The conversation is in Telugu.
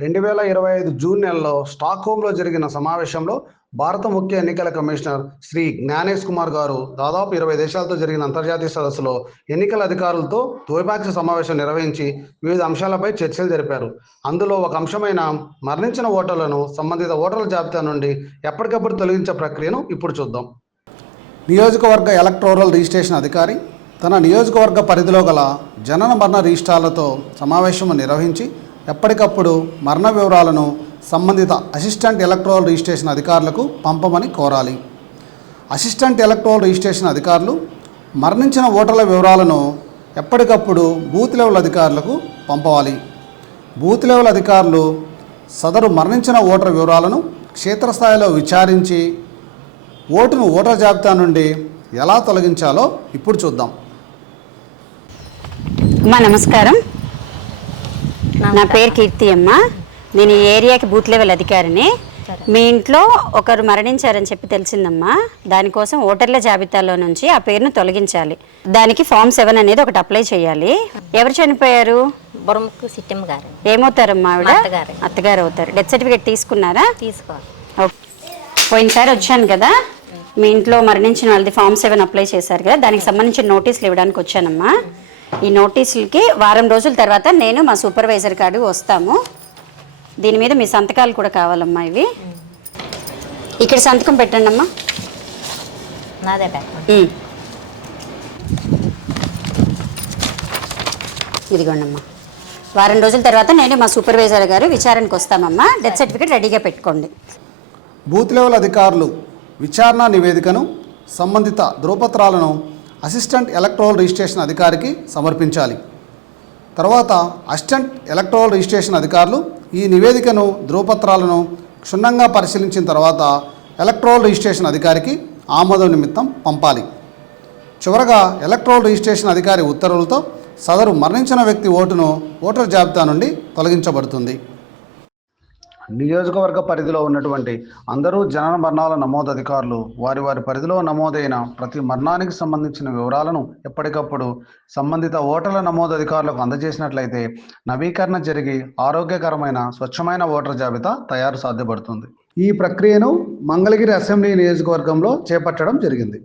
2025 జూన్ నెలలో స్టాక్హోమ్లో జరిగిన సమావేశంలో భారత ముఖ్య ఎన్నికల కమిషనర్ శ్రీ జ్ఞానేష్ కుమార్ గారు దాదాపు 20 దేశాలతో జరిగిన అంతర్జాతీయ సదస్సులో ఎన్నికల అధికారులతో ద్వైపాక్షిక సమావేశం నిర్వహించి వివిధ అంశాలపై చర్చలు జరిపారు. అందులో ఒక అంశమైన మరణించిన ఓటర్లను సంబంధిత ఓటర్ల జాబితా నుండి ఎప్పటికప్పుడు తొలగించే ప్రక్రియను ఇప్పుడు చూద్దాం. నియోజకవర్గ ఎలక్టోరల్ రిజిస్ట్రేషన్ అధికారి తన నియోజకవర్గ పరిధిలో గల జనన మరణ రిజిస్ట్రార్లతో సమావేశం నిర్వహించి ఎప్పటికప్పుడు మరణ వివరాలను సంబంధిత అసిస్టెంట్ ఎలక్టోరల్ రిజిస్ట్రేషన్ అధికారులకు పంపమని కోరాలి. అసిస్టెంట్ ఎలక్టోరల్ రిజిస్ట్రేషన్ అధికారులు మరణించిన ఓటర్ల వివరాలను ఎప్పటికప్పుడు బూత్ లెవెల్ అధికారులకు పంపవాలి. బూత్ లెవెల్ అధికారులు సదరు మరణించిన ఓటర్ వివరాలను క్షేత్రస్థాయిలో విచారించి ఓటును ఓటర్ జాబితా నుండి ఎలా తొలగించాలో ఇప్పుడు చూద్దాం. నమస్కారం, నా పేరు కీర్తి అమ్మ. నేను ఈ ఏరియాకి బూత్ లెవెల్ అధికారిని. మీ ఇంట్లో ఒకరు మరణించారని చెప్పి తెలిసిందమ్మా. దానికోసం ఓటర్ల జాబితాలో నుంచి ఆ పేరును తొలగించాలి. దానికి ఫామ్ 7 అనేది ఒకటి అప్లై చేయాలి. ఎవరు చనిపోయారు? బొరముక్కు సిట్టమ్మ గారు. ఏమవుతారమ్మా ఆవిడ? అత్తగారు అవుతారు. డెత్ సర్టిఫికేట్ తీసుకున్నారా? తీసుకోవాలి. పోయినసారి వచ్చాను కదా, మీ ఇంట్లో మరణించిన వాళ్ళది ఫామ్ 7 అప్లై చేశారు కదా, దానికి సంబంధించిన నోటీసులు ఇవ్వడానికి వచ్చానమ్మా. ఈ నోటీసులకి వారం రోజుల తర్వాత నేను మా సూపర్వైజర్ కాడు వస్తాము. దీని మీద మీ సంతకాలు కూడా కావాలమ్మా. ఇవి ఇక్కడ సంతకం పెట్టండి అమ్మా. నాదే పెట్టండి. ఇదిగోండమ్మా. వారం రోజుల తర్వాత నేను మా సూపర్వైజర్ గారు విచారణకు వస్తామమ్మా. డెత్ సర్టిఫికేట్ రెడీగా పెట్టుకోండి. బూత్ లెవెల్ అధికారులు విచారణ నివేదికను సంబంధిత ధృవపత్రాలను అసిస్టెంట్ ఎలక్టోరల్ రిజిస్ట్రేషన్ అధికారికి సమర్పించాలి. తర్వాత అసిస్టెంట్ ఎలక్టోరల్ రిజిస్ట్రేషన్ అధికారులు ఈ నివేదికను ధృవపత్రాలను క్షుణ్ణంగా పరిశీలించిన తర్వాత ఎలక్టోరల్ రిజిస్ట్రేషన్ అధికారికి ఆమోదం నిమిత్తం పంపాలి. చివరగా ఎలక్టోరల్ రిజిస్ట్రేషన్ అధికారి ఉత్తర్వులతో సదరు మరణించిన వ్యక్తి ఓటును ఓటర్ జాబితా నుండి తొలగించబడుతుంది. నియోజకవర్గ పరిధిలో ఉన్నటువంటి అందరూ జనన మరణాల నమోదు అధికారులు వారి వారి పరిధిలో నమోదైన ప్రతి మరణానికి సంబంధించిన వివరాలను ఎప్పటికప్పుడు సంబంధిత ఓటర్ల నమోదు అధికారులకు అందజేసినట్లయితే నవీకరణ జరిగి ఆరోగ్యకరమైన స్వచ్ఛమైన ఓటర్ జాబితా తయారు సాధ్యపడుతుంది. ఈ ప్రక్రియను మంగళగిరి అసెంబ్లీ నియోజకవర్గంలో చేపట్టడం జరిగింది.